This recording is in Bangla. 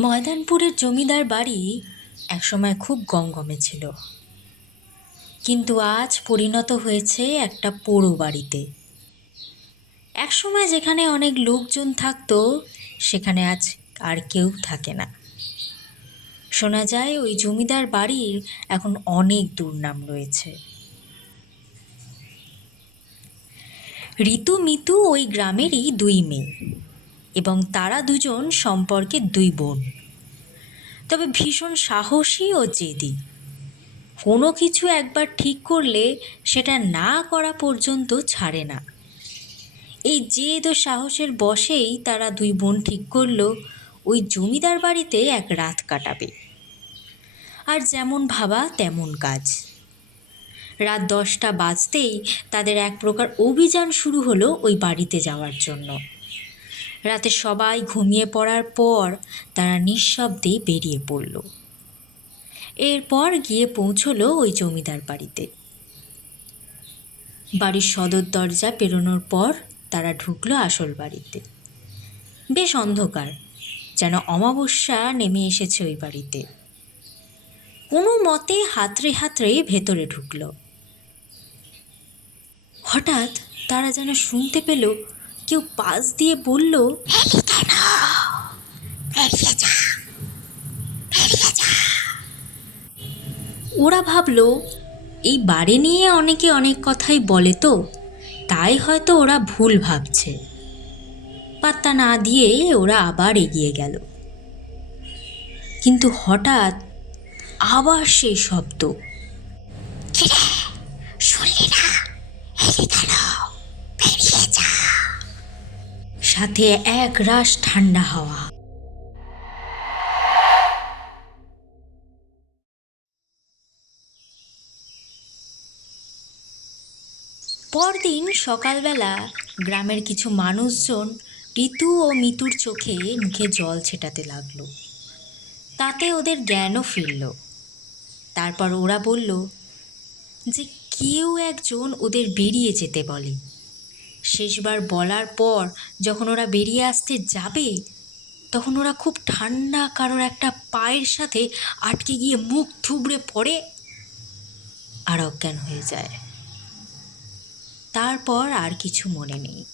ময়দানপুরের জমিদার বাড়ি একসময় খুব গমগমে ছিল। কিন্তু আজ পরিণত হয়েছে একটা পোড়ো বাড়িতে। একসময় যেখানে অনেক লোকজন থাকতো, সেখানে আজ আর কেউ থাকে না। শোনা যায়, ওই জমিদার বাড়ির এখন অনেক দুর্নাম রয়েছে। ঋতু মিতু ওই গ্রামেরই দুই মেয়ে। এবং তারা দুজন সম্পর্কে দুই বোন। তবে ভীষণ সাহসী ও জেদি। কোনো কিছু একবার ঠিক করলে সেটা না করা পর্যন্ত ছাড়ে না। এই জেদ ও সাহসের বশেই তারা দুই বোন ঠিক করল, ওই জমিদার বাড়িতে এক রাত কাটাবে। আর যেমন ভাবা তেমন কাজ। রাত দশটা বাজতেই তাদের এক প্রকার অভিযান শুরু হলো ওই বাড়িতে যাওয়ার জন্য। রাতে সবাই ঘুমিয়ে পড়ার পর তারা নিঃশব্দে বেরিয়ে পড়ল। এরপর গিয়ে পৌঁছলো ওই জমিদার বাড়িতে। বাড়ির সদর দরজা পেরোনোর পর তারা ঢুকলো আসল বাড়িতে। বেশ অন্ধকার, যেন অমাবস্যা নেমে এসেছে ওই বাড়িতে। কোনো মতে হাতড়ে হাতড়ে ভেতরে ঢুকলো। হঠাৎ তারা যেন শুনতে পেল কেউ পাশ দিয়ে বলল ওরা ভাবলো এই বাড়ি নিয়ে অনেকে অনেক কথাই বলে তো তাই হয়তো ওরা ভুল ভাবছে। পাত্তা না দিয়ে ওরা আবার এগিয়ে গেল। কিন্তু হঠাৎ আবার সেই শব্দ। শুনলি না? সাথে এক রাশ ঠান্ডা হাওয়া। পরদিন সকালবেলা গ্রামের কিছু মানুষজন ঋতু ও মিতুর চোখে মুখে জল ছেটাতে লাগল। তাতে ওদের জ্ঞানও ফিরল। তারপর ওরা বলল যে কেউ একজন ওদের বেরিয়ে যেতে বলে। শেষবার বলার পর যখন ওরা বেরিয়ে আসতে যাবে, তখন ওরা খুব ঠান্ডা কারোর একটা পায়ের সাথে আটকে গিয়ে মুখ থুবড়ে পড়ে আর অজ্ঞান হয়ে যায়। তারপর আর কিছু মনে নেই।